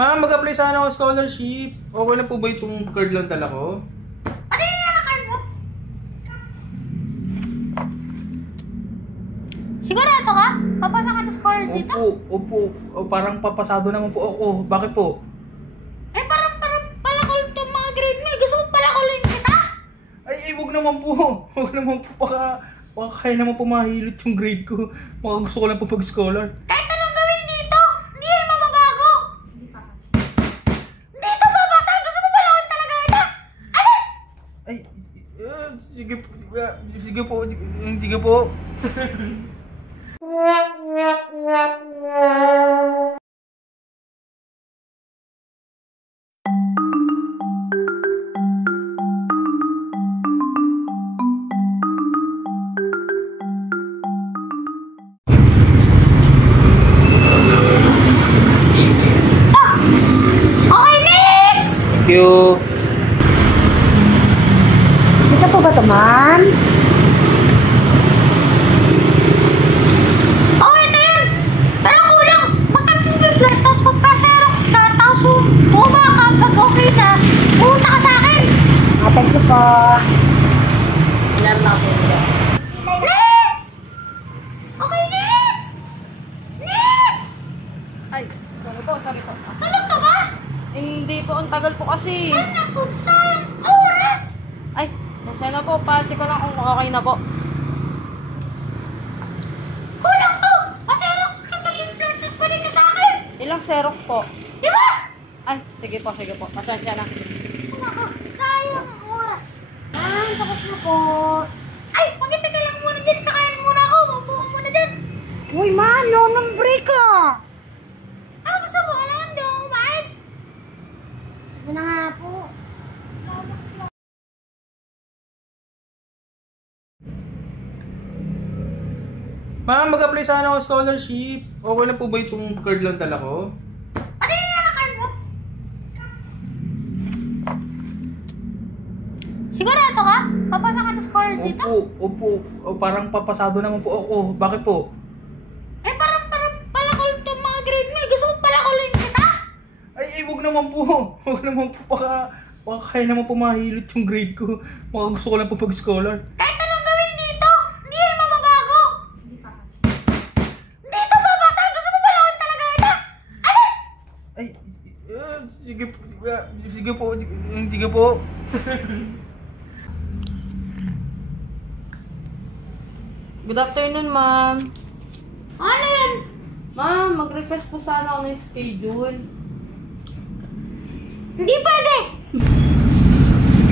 Ma'am, mag-apply sana ako scholarship. Okay lang po ba itong card lang dala ko? Ano yung card mo? Sigurado ka? Papasa ka ng scholar dito? Opo. O, parang papasado naman po ako. Bakit po? Eh, parang palakol itong mga grade mo. Gusto mo palakolin kita? Ay, wag naman po. Wag naman po. Baka kaya naman po mahilot yung grade ko. Baka gusto ko lang po pag-scholar. Kahit anong gawin dito, hindi yan mababago. Dito papasa. Gusto mo palakolin talaga kita? Alis! Ay, sige po. Sige po. Sige po. Okay, next! Thank you. Dito po ba ito, ma'am? Oh, ito yun! Pero kulang! Magkapsisipin lang, tapos magpa-xerox ka, tapos buba ka, pag okay na, pumunta ka sa akin! Thank you po. Meron ako po. Next! Okay, next! Next! Ay, sorry po. Tulog ka ba? Hindi po, ang tagal po kasi. Ay, naku, sayang oras! Ay, nasya na po, pati ko lang kung okay na po. Kulang to! Pa-xerox ka sa pimplot, tapos balik ka sa akin! Ilang Xerox po? Di ba? Ay, sige po. Pasensya na. Naku, sayang oras. Ay, tapos na po. Ay, maganda lang muna dyan. Kakain muna ako. Mabuo muna dyan. Uy, man, nung break ka. Ano gusto mo? Ano? Hindi ako kumain. Sige na nga po. Ma'am, mag-apply sana ako scholarship. Okay lang po ba itong card lang dala ko? Ano yung card mo? Sigurado ka? Papasa ka ng scholar dito? Opo. O, parang papasado naman po ako. Bakit po? Eh, parang palakol itong mga grade mo. Gusto mo palakolin kita? Ay, wag naman po. Wag naman po. Baka kaya naman po mahilot yung grade ko. Baka gusto ko lang po pag-scholar. Kahit anong gawin dito, hindi yan mababago. Dito papasa. Gusto mo palakolin talaga kita? Alis! Ay, sige po. Sige po. Sige po. Good afternoon, ma'am. Ano yan? Ma'am, mag-request po sana ako ng schedule. Hindi pwede.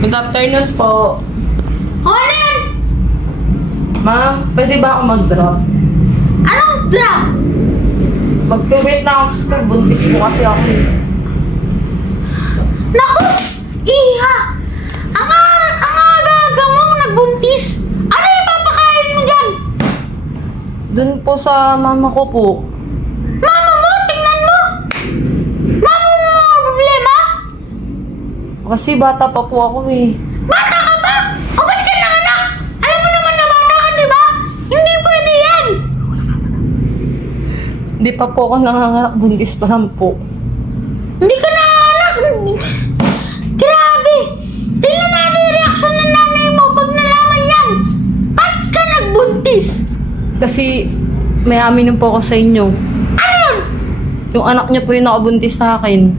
Good afternoon po. Ano yan? Ma'am, pwede ba ako mag-drop? Anong drop? Mag-wait na ako sa buntis po kasi ako. Naku! Iha! Ang aga mong nagbuntis! Ano yung papakain mo dyan? Doon po sa mama ko po. Mama mo! Tingnan mo! Mama mo mga problema? Kasi bata pa po ako eh. Bata ka ba? O ba't ka nanganak? Alam mo naman na bata ka, di ba? Hindi pwede yan! Hindi pa po ako nanganganak, buntis pa lang po. Hindi ka nanganak! Grabe! Tingnan natin yung reaksyon ng nanay mo pag nalaman yan! Ba't ka nagbuntis? Kasi may aminin po ako sa inyo. Ano yun? Yung anak niya po yung nakabuntis sa akin.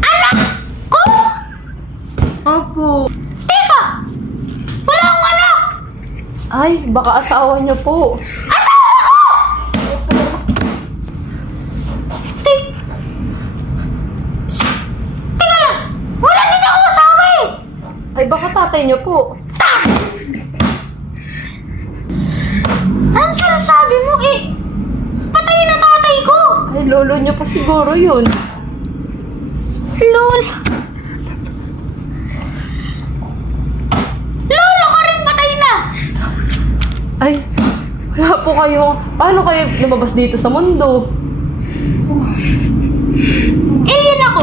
Anak ko? Opo. Teka! Wala akong anak! Ay, baka asawa niyo po. Asawa ko! Teka lang! Wala din ako asawa eh! Ay, baka tatay niyo po. Anong sinasabi mo eh? Patay na tatay ko! Ay, lolo niyo po siguro yun. Lol! Lolo ko rin patay na! Ay, wala po kayo. Paano kayo lumabas dito sa mundo? Alien ako!